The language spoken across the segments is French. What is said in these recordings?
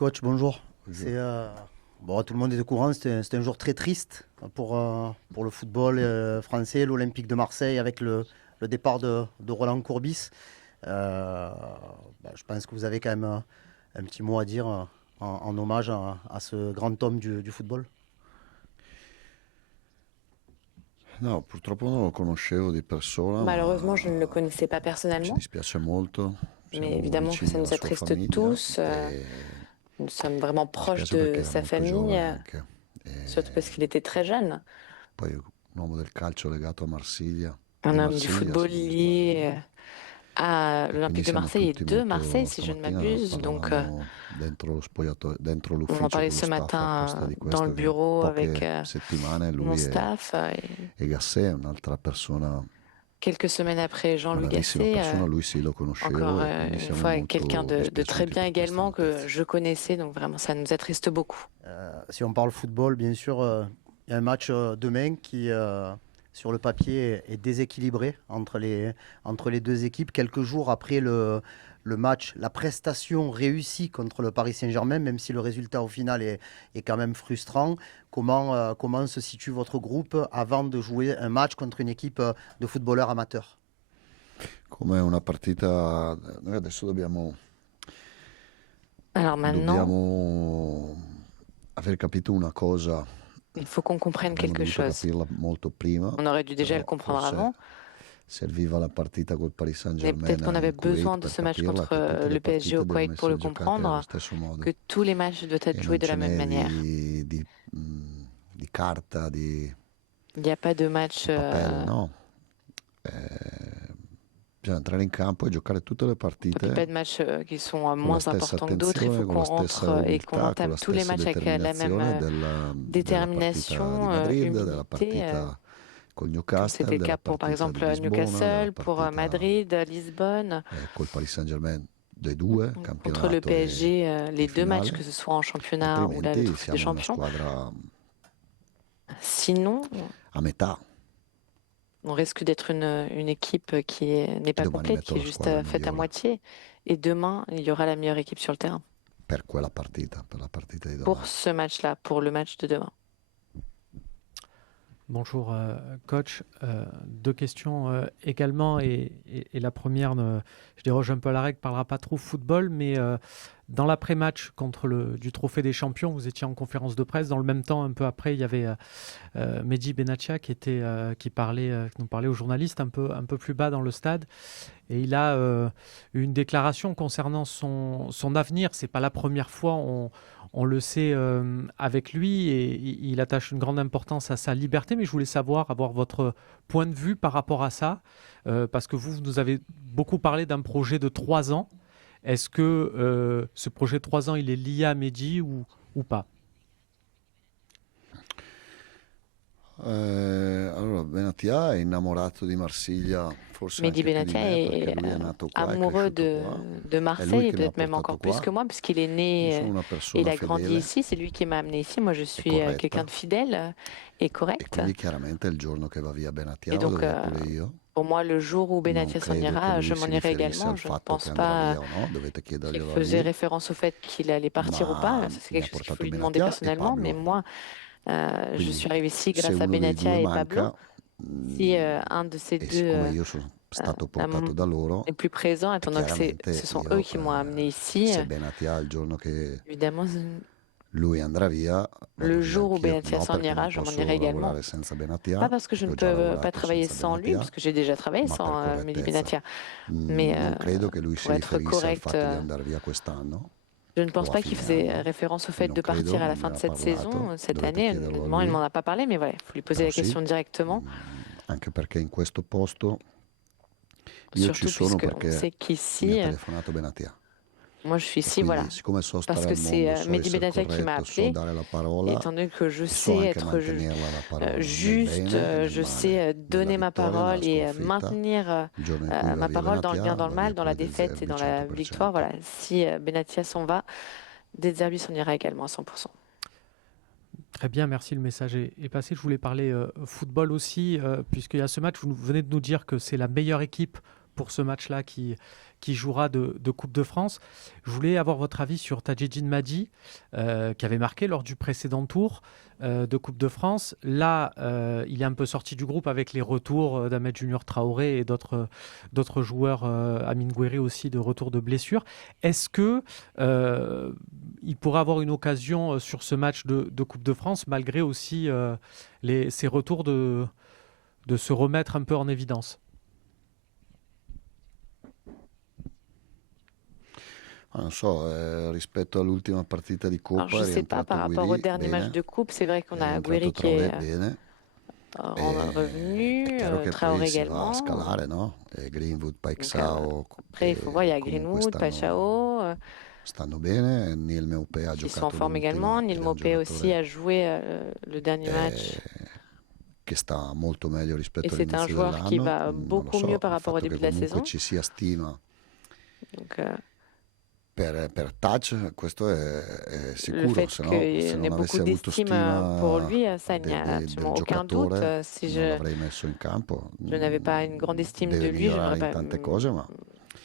Coach, bonjour. Bon, tout le monde est au courant, c'était un jour très triste pour le football français, l'Olympique de Marseille, avec le départ de Roland Courbis. Je pense que vous avez quand même un petit mot à dire en hommage à ce grand homme du football. No, purtroppo non lo conoscevo di persona, Malheureusement, je ne le ma connaissais pas ci personnellement, dispiace molto. mais Siamo évidemment que vicini ça nous alla sua attriste famiglia tous. e Nous sommes vraiment mi proches dispiace perché de era sa molto famille, giovane anche. surtout parce qu'il était très jeune. Poi un uomo del calcio legato a Marsiglia, Un di homme du Marsiglia, football se non mi lié sbaglio. à E quindi l'Olympique de siamo Marseille et tutti de Marseille, molto, si je ne stamattina m'abuse. Donc, parlavamo dentro lo spogliatoio, dentro on en l'ufficio parlait con lo ce staff apposta matin di dans le questo, che bureau avec poche settimane mon lui staff. e Gasset, un'altra persona, Quelques semaines après Jean-Louis bravissima Gasset, persona, lui sì lo encore conoscevo e quindi une siamo fois quelqu'un molto de très dispiaciuti bien per questa également que notizia. je connaissais. Donc vraiment, ça nous attriste beaucoup. Si on parle football, bien sûr, il y a un match demain qui, sur le papier, est déséquilibré entre les deux équipes. Quelques jours après le match, la prestation réussie contre le Paris Saint-Germain, même si le résultat au final est quand même frustrant. Comment se situe votre groupe avant de jouer un match contre une équipe de footballeurs amateurs? Come una partita, noi adesso Alors maintenant, dobbiamo aver capito una cosa, il faut qu'on comprenne abbiamo quelque dovuto chose. capirla molto prima, On aurait dû déjà le però comprendre forse avant, serviva la partita col Paris mais peut-être qu'on Saint-Germain avait in besoin Kuwait de per ce match capirla, contre che tutte le le PSG au partite devono Koweït pour le essere giocate allo comprendre, stesso modo que tous les matchs doivent être e joués non de ce la même n'è manière. di carta, di Il n'y a pas de match, papel, no. Bisogna entrare in campo e giocare tutte le il n'y a partite pas de matchs qui sont con la moins stessa importants que d'autres. Il faut attenzione, con qu'on la stessa rentre et qu'on umiltà, con entame la tous les stessa matchs avec la même determinazione della partita di détermination, Madrid, della humilité, partita col comme Newcastle, c'était le della cas pour, par partita di exemple, Lisbona, della Newcastle, pour partita Madrid, Lisbonne. col Paris Saint-Germain, dei due, Contre le campionato PSG, e les deux matchs, que finale, ce soit en championnat ou là, le altrimenti Trophée des siamo una Champions. squadra Sinon, a metà. on risque d'être une équipe qui n'est pas Domani complète, metto qui est la juste squadra faite à migliore moitié. Et demain, il y aura la meilleure équipe sur le terrain. per quella partita, per la partita di Pour domani. ce match-là, pour le match de demain. Bonjour coach, deux questions également et la première, je déroge un peu à la règle, ne parlera pas trop football, mais dans l'après-match du Trophée des Champions, vous étiez en conférence de presse. Dans le même temps, un peu après, il y avait Mehdi Benatia qui nous parlait aux journalistes un peu plus bas dans le stade. Et il a eu une déclaration concernant son avenir. C'est pas la première fois, on le sait avec lui, et il attache une grande importance à sa liberté. Mais je voulais avoir votre point de vue par rapport à ça, parce que vous nous avez beaucoup parlé d'un projet de 3 ans. Est-ce que ce projet de 3 ans, il est lié à Mehdi ou pas? Allora, Benatia è innamorato di Marsiglia, forse Mehdi anche più di Benatia me, perché est lui è nato qua, è amoureux cresciuto qua. de È lui Marseille, et che mi ha peut-être même portato encore plus qua. que moi, puisqu'il est Io né sono una et il persona a grandi fedele ici. C'est lui qui m'a amené ici. Moi, je e suis quelqu'un corretta, de fidèle et e correct. quindi chiaramente il giorno che va via Benatia Et vado donc, via pure io. pour moi, le jour où Non Benatia s'en credo che ira, je lui m'en si irai riferisse également. al Je ne fatto pense che andrà pas via o no, dovete qu'il chiederglielo a faisait lui, référence au fait qu'il allait partir ou pas. ma Ça, c'est mi quelque ha chose qu'il faut portato lui demander Benatia e personnellement. Mais Pablo. moi, je Quindi suis arrivée ici se grâce à uno dei Benatia due et Pablo. manca, Si un de ces e deux siccome io sono stato portato da loro, est plus présent, étant donné que chiaramente ce sont io, eux qui m'ont amené ici, se Benatia il giorno che évidemment, lui andrà via, vado le via jour où anch'io. Benatia No, s'en perché ira, non je m'en posso irai également. lavorare senza Pas Benatia, parce que je ne perché ho già peux pas lavorato travailler senza sans lui, Benatia, parce que j'ai déjà travaillé ma per sans Mehdi correttezza. Benatia. Mais Non credo che lui si pour être riferisse al correct, fatto di andare via quest'anno je ne pense o a pas qu'il fine faisait anno. référence au fait Non de credo, partir à la non fin me de ne ha cette saison, parlato, cette dovete année. chiederlo a Honnêtement, il ne lui. m'en a pas parlé, mais voilà, il faut lui poser Però la sì, question directement. anche perché in questo posto io ci Surtout sono puisqu'on perché sait mi ha qu'ici, telefonato Benatia. moi je suis E ici, voilà, quindi, siccome so parce stare que al mondo, c'est so Mehdi essere Benatia qui m'a corretto, so appelé. dare la parola Étant donné que je e so sais anche être mantenerla la parola, nel juste, bene e nel je male, sais nella donner ma vittoria e nella parole et sconfitta. maintenir Il giorno in cui va ma via parole dans le bien, Benatia, dans le va via mal, dans la pure De défaite et Zerbi dans la 100%. victoire. Voilà, si Benatia s'en va, De Zerbi s'en ira également à 100%. Très bien, merci, le message est passé. Je voulais parler football aussi, puisqu'il y a ce match, vous venez de nous dire que c'est la meilleure équipe pour ce match-là qui jouera de Coupe de France. Je voulais avoir votre avis sur Tadjidjine Madi, qui avait marqué lors du précédent tour de Coupe de France. Là, il est un peu sorti du groupe avec les retours d'Ahmed Junior Traoré et d'autres joueurs, Amine Gouiri aussi, de retour de blessure. Est-ce que il pourrait avoir une occasion sur ce match de Coupe de France, malgré aussi ces retours de se remettre un peu en évidence? Non so, rispetto all'ultima partita di Alors, Coppa je è ne sais pas, par rientrato rapport au Gouiri dernier match bene, de coupe, c'est vrai qu'on è a Gouiri rientrato qui est Traoré bene. revenu, È chiaro che Traoré poi si va a également. scalare, no? Greenwood, Donc, Paixão, après, il faut voir, il y a comunque Greenwood, Paixão, stanno bene. Neil Maupay ha qui sont en giocato forme également. Neil ed è un Maupay aussi a giocatore joué le dernier match. che sta molto meglio Et rispetto c'est un all'inizio joueur qui dell'anno. va Non lo beaucoup so, mieux par il rapport au fatto che début de la comunque saison. ci sia stima Donc, per Touch, questo è le sicuro, fait se qu'il y non ait beaucoup avessi avuto d'estime pour stima lui, ça, il n'y a del absolument aucun doute. giocatore Si non je l'avrei messo in campo. n'avais pas une grande estime de Deve lui, je ne migliorare l'aurais in pas tante cose,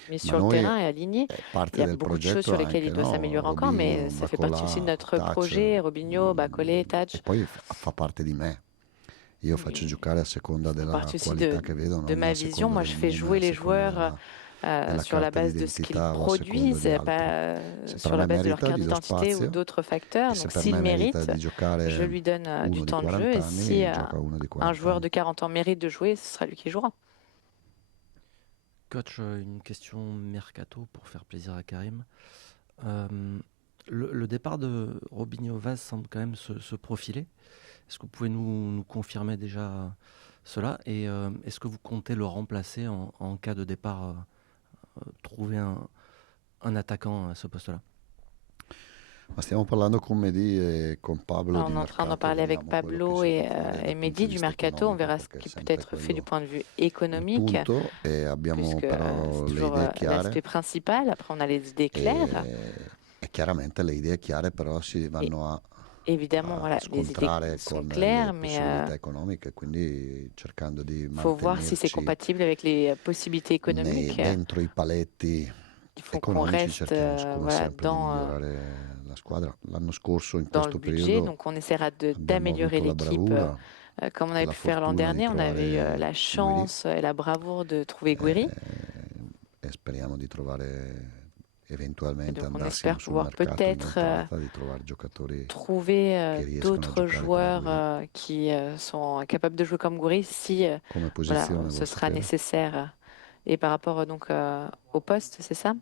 mis sur le noi terrain et aligné. è Il parte y a del beaucoup de choses progetto sur lesquelles anche, il doit no? s'améliorer encore, mais Robinho, ça fait partie aussi de Bacola, notre Touch, projet. Robinho, Bacolé, e Tadj poi fa parte di me. Io faccio giocare a seconda font della partie aussi qualità che vedo, de non ma a vision. seconda Moi, del je fais nome, jouer a les seconda joueurs della sur la carta base de ce qu'ils d'identità o a seconda produisent, di et altro. pas Se sur per la me base de leur merita, carte gli do d'identité ou spazio, d'autres e facteurs. se Donc, per s'il me merita mérite, di giocare je lui donne uno du di temps de 40 jeu. Et anni, si gioca uno di un 40 joueur anni. de 40 ans mérite de jouer, ce sera lui qui jouera. Coach, une question mercato pour faire plaisir à Karim. Le départ de Robinho Vaz semble quand même se profiler. Est-ce que vous pouvez nous confirmer déjà cela? Et est-ce que vous comptez le remplacer en cas de départ, trouver un attaquant à ce poste-là? Ma stiamo parlando con Mehdi e con Pablo On di est en train d'en mercato, parler avec vediamo quello Pablo che si può fare et dal punto Mehdi di du vista mercato. On economico, verra ce perché è qui peut sempre être fait du quello point de vue il économique, punto, e abbiamo puisque però c'est le toujours idee chiare. l'aspect principal. Après, on a les idées claires. E chiaramente le idee chiare però si Et vanno a évidemment, voilà, les idées scontrare sont con claires, le mais possibilità economiche, quindi cercando di il faut voir si c'est mantenerci compatible avec les possibilités économiques dentro i paletti qui font qu'on economici. reste Cerchiamo come voilà, sempre di migliorare la squadra. L'anno scorso in dans le questo budget. periodo Donc, on essaiera abbiamo d'améliorer avuto la l'équipe bravura comme on e avait la pu faire l'an fortuna di dernier. On avait eu trovare la Gouiri, chance et la bravoure de trouver Gouiri. e speriamo di trovare Et eventualmente, donc, on andassimo espère sul pouvoir mercato in peut-être entrata, di trovare giocatori trouver che riescono a d'autres giocare come joueurs Gouiri. qui sont capables de jouer comme Gouiri si Come voilà, posizione ce vuoi sera sapere? nécessaire. Et par rapport donc au poste, c'est ça?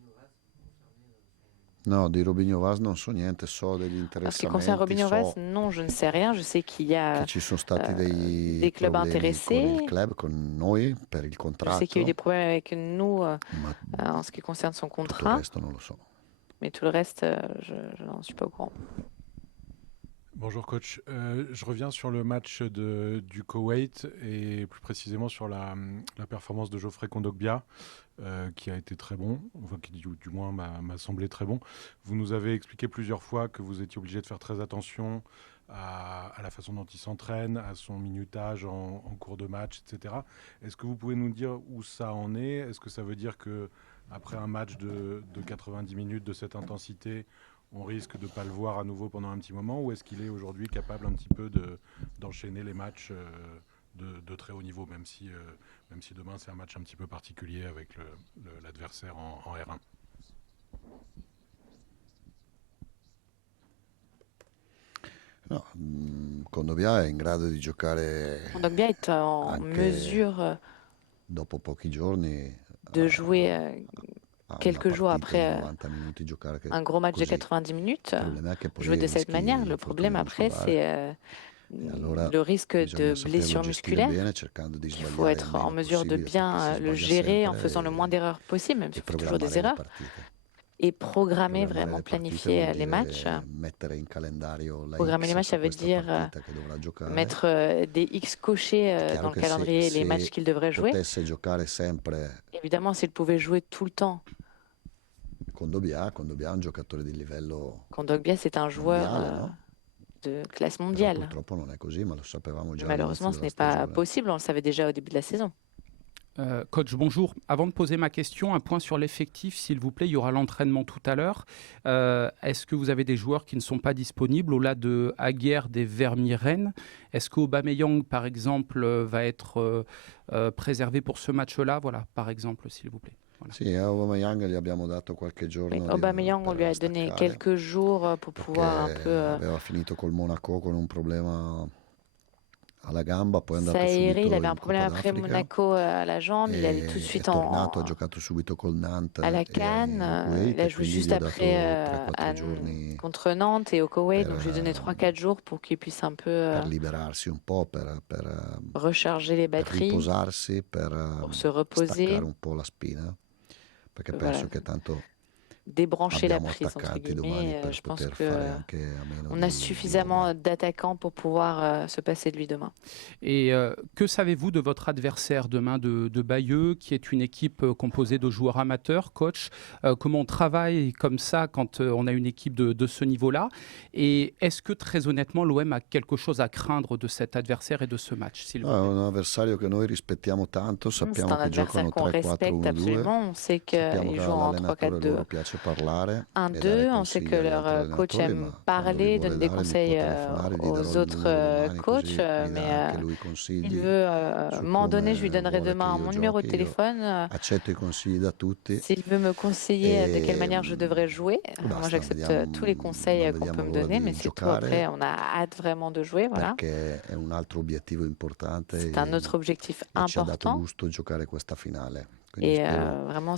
No, di Robinho Vaz non so niente, so degli En ce qui concerne interessamenti, Robinho Vaz, so non, je ne sais rien. Je sais qu'il y a che ci sono stati dei des clubs problemi con il intéressés. club, con noi per il Je sais qu'il y a eu des contratto, problèmes avec nous ma en ce qui concerne son tutto il contrat, resto non lo so. mais tout le reste, je n'en suis pas au courant. Bonjour coach, je reviens sur le match du Koweït et plus précisément sur la performance de Geoffrey Kondogbia qui a été très bon, enfin qui du moins m'a semblé très bon. Vous nous avez expliqué plusieurs fois que vous étiez obligé de faire très attention à la façon dont il s'entraîne, à son minutage en cours de match, etc. Est-ce que vous pouvez nous dire où ça en est? Est-ce que ça veut dire que après un match de 90 minutes de cette intensité, on risque de ne pas le voir à nouveau pendant un petit moment, ou est-ce qu'il est aujourd'hui capable un petit peu d'enchaîner les matchs de très haut niveau, même si demain c'est un match un petit peu particulier avec l'adversaire en R1? No, Kondogbia è in grado di giocare Kondogbia est en anche mesure dopo pochi giorni de jouer a quelques una jours partita di après 90 minuti, giocare un gros match de così. 90 minutes, Il problema è che poi jouer de cette rischi manière. Le problème infortuni après, muscolari. c'est E allora le risque bisogna de saperlo blessure gestire musculaire. bene, cercando di Il faut sbagliare il être en meno mesure de possibile, perché bien si le sbaglia gérer en sempre, faisant le moins d'erreurs possible, même e s'il fait toujours des programmare le erreurs, partite. et programmer Programmare vraiment, le partite planifier vuol les dire match. mettere in calendario la Programmer les X matchs, ça su veut questa dire partita che dovrà giocare. mettre des X cochés È chiaro dans le che calendrier les matchs se qu'il devrait jouer. potesse giocare sempre Évidemment, s'il pouvait jouer tout le temps, Kondogbia è un giocatore di livello Kondogbia, c'est un joueur mondiale, no? de classe Però mondiale. purtroppo non è così, ma lo sapevamo già Malheureusement, all'inizio ce della n'est pas stagione. possible, on le savait déjà au début de la saison. Coach, bonjour. Avant de poser ma question, un point sur l'effectif, s'il vous plaît. Il y aura l'entraînement tout à l'heure. Est-ce que vous avez des joueurs qui ne sont pas disponibles au-delà de Aguerd des Vermieren? Est-ce qu'Aubameyang, par exemple, va être préservé pour ce match-là? Voilà, par exemple, s'il vous plaît. Voilà. Sì, a Aubameyang gli abbiamo dato qualche giorno Oui, Aubameyang, on lui a donné staccare, quelques jours pour pouvoir un perché peu aveva finito col Monaco con un problema alla gamba, poi è andato s'aérer. Il subito avait un in problème Coppa après d'Africa Monaco à la jambe. Il allait tout de è suite tornato, ha giocato subito col Nantes à la e Cannes. in Kuwait, Il a e joué quindi juste gli ho dato après 3-4 giorni contre Nantes et au Koweït. per, Donc, je lui ai donné 3-4 jours pour qu'il puisse un peu per liberarsi un po', per recharger les batteries, riposarsi, per pour se reposer, staccare un po' la spina, perché voilà, penso che tanto débrancher la abbiamo prise, entre attaccanti domani guillemets. per Je pense poter que fare anche a meno on a di suffisamment loro. d'attaquants pour pouvoir se passer de lui demain. Et que savez-vous de votre adversaire demain de Bayeux, qui est une équipe composée de joueurs amateurs, coach? Comment on travaille comme ça quand on a une équipe de ce niveau-là? Et est-ce que très honnêtement l'OM a quelque chose à craindre de cet adversaire et de ce match, s'il vous No, è plaît? un avversario che noi rispettiamo tanto, C'est sappiamo un che adversaire giocano qu'on 3-4-1-2, respecte absolument. On sait sappiamo qu'ils che jouent en all'allenatore 3-4-2. loro piace parlare e 1-2, dare on sait consigli que agli leur altri coach allenatori, aime ma quando li parler, vuole donne des dare gli può conseils telefonare, gli darò aux il numero autres domani, coachs, così mi mais dà anche lui il consigli veut su m'en donner, je lui come donnerai vuole che demain io mon numéro de giochi. Io téléphone. accetto i consigli da tutti S'il veut me conseiller de quelle e manière je devrais jouer, moi basta, j'accepte tous les non conseils qu'on vediamo peut me l'ora donner, di mais c'est tout. Après, giocare on a hâte vraiment de jouer, voilà. perché è un altro obiettivo importante C'est un autre objectif e ci ha dato important gusto giocare questa finale. Quindi et spero, vraiment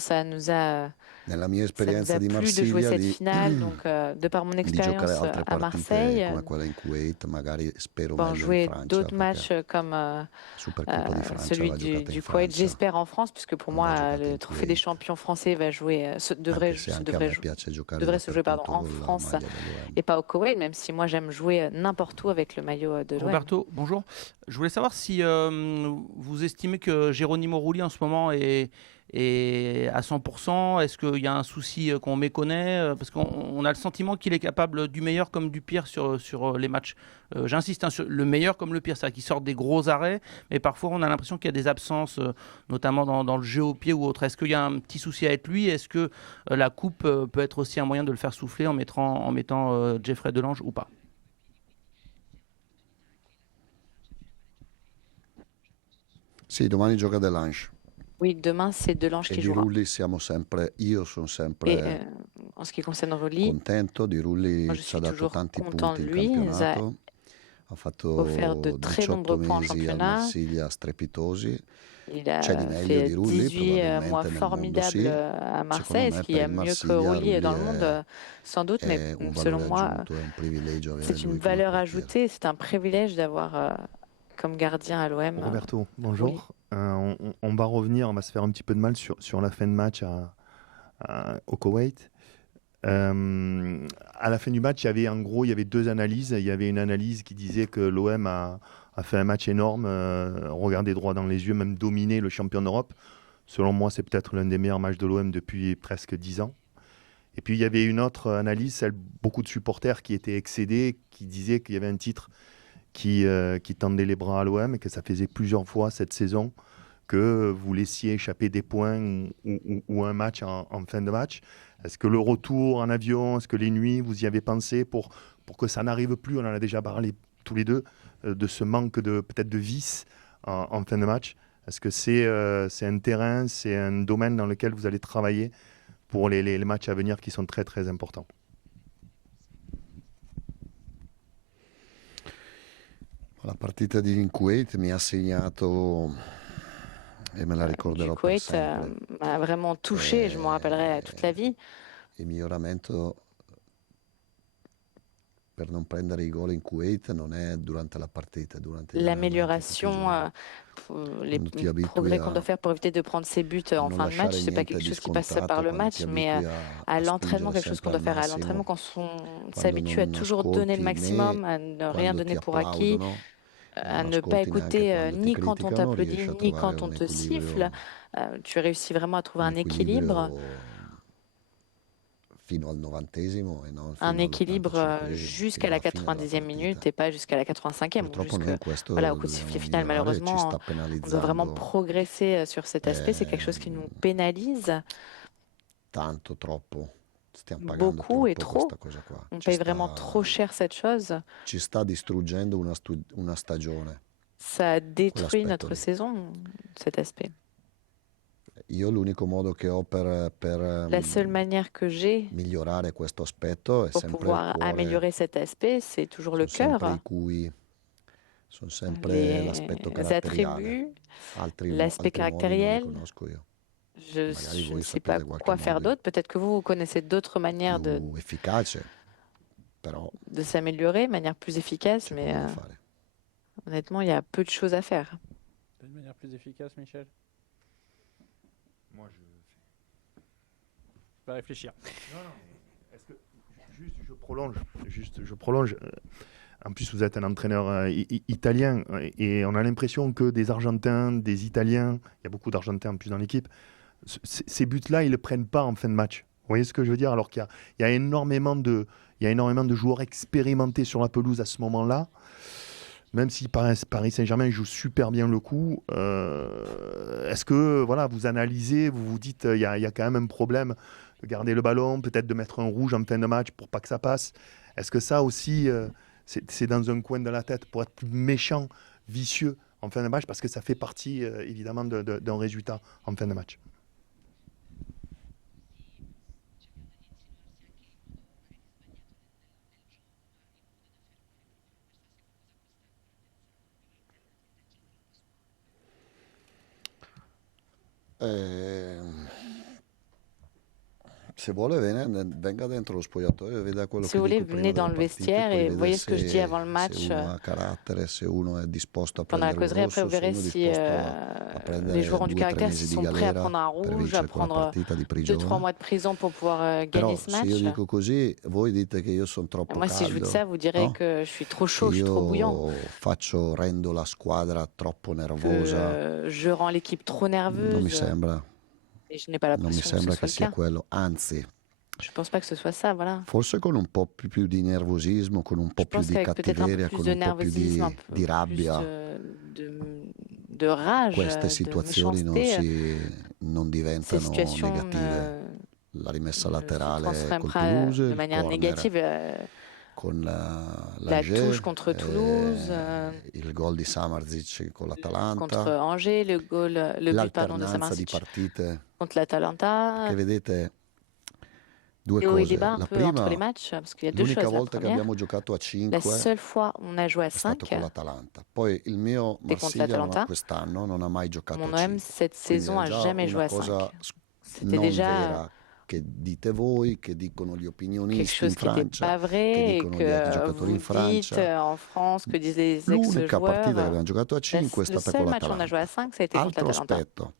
nella mia esperienza di plu de jouer Marsiglia, cette finale. Donc, de par mon di giocare expérience altre à partite Marseille, come quella in Kuwait, magari spero pouvoir meglio in jouer Francia, d'autres perché matchs comme Supercoppa di Francia celui va giocata du in Koweït, Francia, j'espère en France, puisque pour non va moi, giocata le in trophée des Kuwait, champions français va jouer, devrait, anche se anche a me piace giocare devrait se jouer dappertutto en con la France maglia dell'OM. et pas au Koweït, même si moi j'aime jouer n'importe où avec le maillot de l'OM. Roberto, bonjour. Je voulais savoir si vous estimez que Geronimo Rulli en ce moment est à 100%. Est-ce qu'il y a un souci qu'on méconnaît? Parce qu'on a le sentiment qu'il est capable du meilleur comme du pire sur les matchs. J'insiste, hein, sur le meilleur comme le pire, c'est-à-dire qu'il sort des gros arrêts, mais parfois on a l'impression qu'il y a des absences, notamment dans le jeu au pied ou autre. Est-ce qu'il y a un petit souci avec lui? Est-ce que la coupe peut être aussi un moyen de le faire souffler en mettant Geoffrey Delange ou pas? Sì, domani gioca Delange Oui, demain c'est Delange e qui di jouera. Rulli io sono Et sempre en ce qui concerne Rulli, contento di Rulli, moi je ci suis ha dato toujours tanti content punti de in lui. Il nous a campionato, ha fatto offert de très 18 nombreux points en mesi al championnat. Marsiglia strepitosi, Il c'è di a meglio fait di Rulli 18 mois probabilmente nel mondo, formidables sì. à Marseille. Secondo Est-ce me qu'il y per a il mieux que Marsiglia Rulli dans le Rulli monde? Sans doute, mais è un selon valore moi, aggiunto, è un privilegio avere c'est une lui come valeur portiere. ajoutée. C'est un privilège d'avoir comme gardien à l'OM. Roberto, bonjour. On va revenir, on va se faire un petit peu de mal sur la fin de match au Koweït. À la fin du match, il y avait deux analyses. Il y avait une analyse qui disait que l'OM a fait un match énorme, regardé droit dans les yeux, même dominé le champion d'Europe. Selon moi, c'est peut-être l'un des meilleurs matchs de l'OM depuis presque 10 ans. Et puis, il y avait une autre analyse, celle beaucoup de supporters qui étaient excédés, qui disaient qu'il y avait un titre qui tendait les bras à l'OM et que ça faisait plusieurs fois cette saison que vous laissiez échapper des points ou un match en fin de match. Est-ce que le retour en avion, est-ce que les nuits, vous y avez pensé pour que ça n'arrive plus? On en a déjà parlé tous les deux, de ce manque peut-être de vice en fin de match. Est-ce que c'est un terrain, c'est un domaine dans lequel vous allez travailler pour les matchs à venir qui sont très très importants? La partita di Kuwait mi ha segnato e me la Du ricorderò per Koweït sempre. m'a vraiment touché. Je m'en rappellerai toute la vie. Il miglioramento per non prendere i gol in Kuwait non è durante la partita, è durante gli allenamenti tutti i L'amélioration, giorni. les Quando ti abitui progrès qu'on a doit faire pour éviter de prendre ses buts en non fin de match, lasciare c'est pas niente quelque di chose qui passe scontato, par le quando match, ti mais abitui à l'entraînement, spingere quelque chose qu'on sempre doit al faire à l'entraînement, massimo, quand on quando s'habitue à non toujours donner le ascolti maximum, né à ne rien quando donner ti pour acquis, applaudono, à non ne pas ascolti neanche écouter quando ti ni quand on criticano, t'applaudit, riesci a ni trovare quand on un te siffle. equilibrio, Tu réussis vraiment à trouver un équilibre. fino al 90esimo e non Un fino équilibre all'85esimo, jusqu'à fino la alla fine della 90e minute partita. et pas jusqu'à la 85e. Ou Purtroppo jusque, noi questo voilà, au lo coup de sifflet dobbiamo final, migliorare, ci malheureusement, sta on doit vraiment penalizzando progresser sur cet aspect. C'est quelque chose qui nous pénalise tanto, troppo. Stiamo pagando beaucoup et troppo trop. questa cosa qua. On Ci paye vraiment trop sta, cher cette chose. ci sta distruggendo una stagione. Ça détruit Quell'aspetto notre lì. saison, cet aspect. Io l'unico modo che ho per La seule manière que j'ai migliorare questo aspetto è pour sempre il pouvoir cuore, améliorer cet aspect, c'est toujours le sono sempre cœur, i cui, sono sempre les l'aspetto caratteriale. attributs, Altri, l'aspect altri modi non li caractériel. conosco io. Je Magari ne voi sais pas sapete qualche quoi faire modo d'autre. Peut-être que vous connaissez d'autres manières più efficace, però de s'améliorer, manière plus efficace, c'è mais poco da fare. honnêtement, il y a peu de choses à faire. D'une manière plus efficace, Michel. Moi, Je vais réfléchir. est-ce que je prolonge. En plus, vous êtes un entraîneur italien et on a l'impression que des Argentins, des Italiens, il y a beaucoup d'Argentins en plus dans l'équipe, ces buts-là, ils ne le prennent pas en fin de match. Vous voyez ce que je veux dire? Alors qu'il y a énormément de joueurs expérimentés sur la pelouse à ce moment-là. Même si Paris Saint-Germain joue super bien le coup, est-ce que voilà, vous analysez, vous vous dites il y a quand même un problème de garder le ballon, peut-être de mettre un rouge en fin de match pour pas que ça passe? Est-ce que ça aussi, c'est dans un coin de la tête pour être plus méchant, vicieux en fin de match? Parce que ça fait partie évidemment d'un résultat en fin de match. Se vuole venga dentro lo spogliatoio e veda quello Si che vous voulez, dico prima venez dans della le partita vestiaire poi et vede voyez ce que je dis avant le se match uno ha carattere, se uno è disposto a pendant la prendere un causerie. Après, rosso, vous se verrez uno è si disposto a les prendere joueurs ont du 2-3 caractère, mesi s'ils di sont prêts à galera prendre un per rouge, à vincere quella prendre partita di 2-3 prigione. mois de prison pour pouvoir Però gagner ce se io match. dico così, voi dite che io sono troppo Moi, si je vous dis ça, caldo, vous direz no? que je suis trop Che chaud, je suis trop bouillant, rendo la squadra troppo nervosa. que je rends l'équipe trop Non mi nerveuse sembra, et je n'ai pas non mi l'impression que ce sembra che soit le sia cas. quello, anzi, Je pense pas que ce soit ça, voilà. forse con un po' più di nervosismo, con un po' Je più pense di qu'avec peut-être un peu cattiveria, plus con de un po' più nervosisme, un peu di plus rabbia, de rage, queste de situazioni méchanceté, non ces diventano situations negative. La rimessa ne se laterale col transforment pas Toulouse, de il manière corner négative. con La touche l'Angers, contre Toulouse, il gol di Samardzic con contre l'Atalanta, Angers, le but pardon, de l'alternanza di Samardzic partite contre l'Atalanta. che vedete due Et où il cose. débat un La peu entre prima, les matchs, parce qu'il y a deux l'unica choses. La volta che première, abbiamo giocato a la 5 seule fois où on a joué à è stato 5, con l'Atalanta. Poi il mio c'était contre Marsiglia l'Atalanta. quest'anno non ha mai giocato Mon a OM 5. cette Quindi saison è a già jamais joué una à 5. cosa C'était non déjà vera che dite voi, che dicono gli quelque opinionisti in chose qui n'était Francia, pas che vrai et dicono gli altri que giocatori in vous dites Francia. en France, que disent les L'unica partita che ex-joueurs. abbiamo giocato a 5 è Le stata seul con match où on a joué à l'Atalanta. 5, ça a été contre Altro l'Atalanta. aspetto,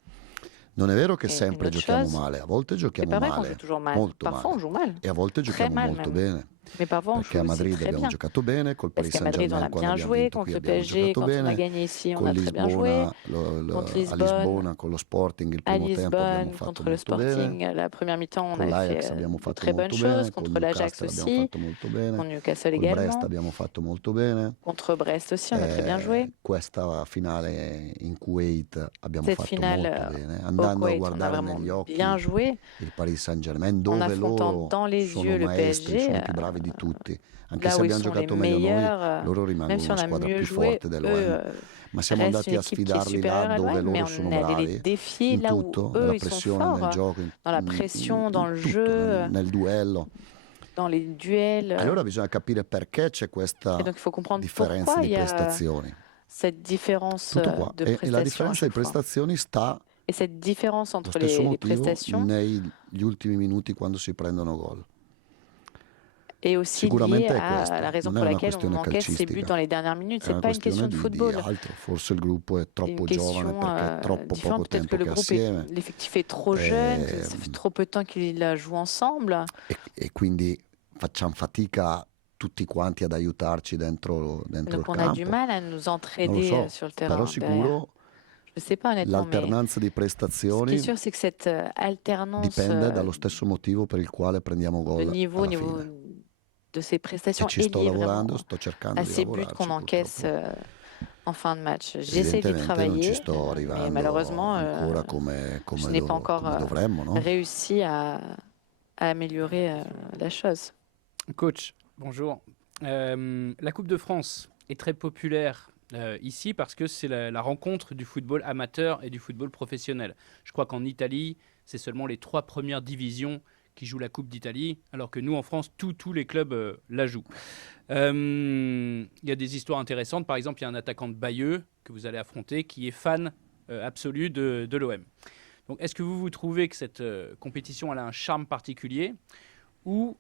non è vero che Et une sempre autre giochiamo chose, male, a volte c'est giochiamo pas vrai qu'on joue male, toujours mal. molto Parfois, on male, joue mal. e a volte Très giochiamo mal molto même. bene. Mais parfois, on Perché joue a aussi Madrid très abbiamo bien. giocato bene, col Parce Paris qu'à Madrid, on Saint-Germain a quando bien abbiamo joué. vinto Contre qui le abbiamo PSG, giocato quand on a bene, gagné ici, on con a très bien joué. Lisbona, Contre a Lisbonne, Lisbona con lo Sporting il à primo tempo abbiamo Lisbonne, fatto contre le molto bene, Sporting, la première mi-temps, on con avait l'Ajax fait abbiamo de fatto très bonnes molto choses. bene, con Contre l'Ajax Newcastle abbiamo aussi, fatto molto bene, contre Newcastle col Brest également. abbiamo fatto molto bene. Contre Brest aussi, on a très bien joué. Questa finale in Kuwait abbiamo Cette fatto finale molto bene, au andando a Koweït, on a guardare vraiment negli occhi bien joué. il Paris Saint-Germain, En dove affrontant loro dans les sono yeux le maestri, PSG, sono i più bravi di tutti. Anche là se où ils abbiamo sont les giocato meglio noi, meilleurs, loro même rimangono si una on a squadra mieux più joué, forte dell'OM. eux Ma siamo restent andati une a équipe qui est sfidarli là supérieure à dove l'OM, mais loro sono on est allé les bravi, défier in là où tutto, eux nella ils sont pressione, nel forts, gioco, dans la pression, dans le tutto, jeu, nel duello. dans les duels. Allora bisogna capire perché c'è questa Et donc il faut comprendre differenza pourquoi di il y a prestazioni. cette différence Tutto qua. de E la prestations à differenza di chaque fois. prestazioni sta Et cette différence lo entre stesso les motivo prestations negli ultimi minuti quando si prendono gol. est aussi liée Sicuramente è à questa, la raison non è pour una laquelle on questione encaisse ces buts calcistica, dans les dernières minutes. è C'est una pas une question questione de di football. altro. Forse il gruppo è C'est troppo une giovane question perché è troppo différente. poco Peut-être tempo que le che groupe, assieme l'effectif est trop jeune, ça fait trop peu de temps qu'ils jouent ensemble. e quindi facciamo fatica tutti quanti ad aiutarci dentro il Donc on a du campo. mal à nous Non lo entraider so, sur le però terrain derrière. sicuro Je ne sais pas honnêtement, mais L'alternanza di ce qui est prestazioni sûr, c'est que cette alternance dipende dallo stesso motivo per il quale prendiamo de gol niveau au alla niveau fine. de ses E prestations ci est sto lié lavorando, vraiment sto cercando à di ces buts qu'on lavorarci, encaisse purtroppo. en fin de match. J'essaie d'y Evidentemente non travailler, ci sto mais arrivando malheureusement, ancora come, je n'ai pas encore come dovremmo, no? réussi à améliorer la chose. Coach, bonjour. La Coupe de France est très populaire ici parce que c'est la rencontre du football amateur et du football professionnel. Je crois qu'en Italie, c'est seulement les 3 premières divisions qui jouent la Coupe d'Italie, alors que nous, en France, tous les clubs la jouent. Il y a des histoires intéressantes. Par exemple, il y a un attaquant de Bayeux que vous allez affronter qui est fan absolu de l'OM. Donc, est-ce que vous trouvez que cette compétition elle a un charme particulier ou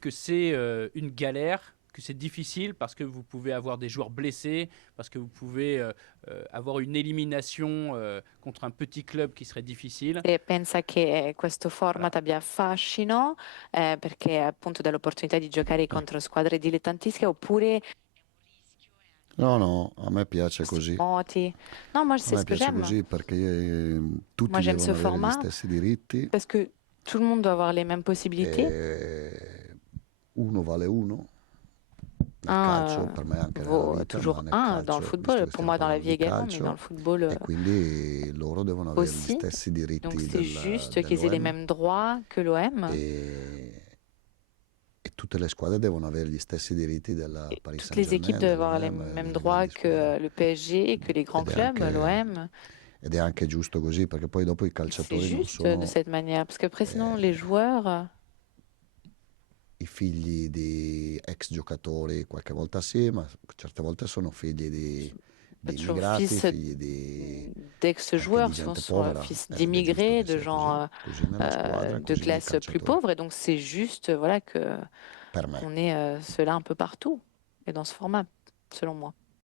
que c'est une galère, que c'est difficile parce que vous pouvez avoir des joueurs blessés, parce que vous pouvez avoir une élimination contre un petit club qui serait difficile? E pensa che questo format abbia fascino perché appunto dà l'opportunità di giocare contro squadre dilettantistiche oppure No, a me piace così. moti. Non, moi A c'est me ce que piace j'aime così perché tutti Moi, j'aime ce devono avere gli format stessi diritti parce que tout le monde doit avoir les mêmes possibilités. e uno vale uno. Nel Un calcio, per me anche nella vaut vita, toujours ma nel un dans calcio, le visto football, che pour stiamo moi dans la parlando vie di également, mais dans calcio, le football e quindi loro devono avere gli aussi. stessi diritti Donc c'est juste qu'ils aient les dell'OM mêmes droits que l'OM. e tutte le squadre devono avere gli stessi diritti della Paris Toutes les équipes Saint-Germain, doivent avoir les dell'OM, mêmes delle droits grandi que squadre. le PSG et que les grands Ed è clubs, anche, l'OM. ed è anche giusto così, perché poi dopo i C'est calciatori non juste de sono cette manière. Parce qu'après, sinon, les eh, joueurs, i figli di ex giocatori, qualche volta sì, ma certe volte sono figli di pas toujours immigrati, fils figli di anche di d'ex-joueurs, souvent gente sont povera. fils Ed è giusto d'immigrés, che de sia gens così nella squadra, de così nei classe plus calciatori, pauvre. Et donc, c'est juste voilà, per me. qu'on ait cela un peu partout et dans ce format, selon moi.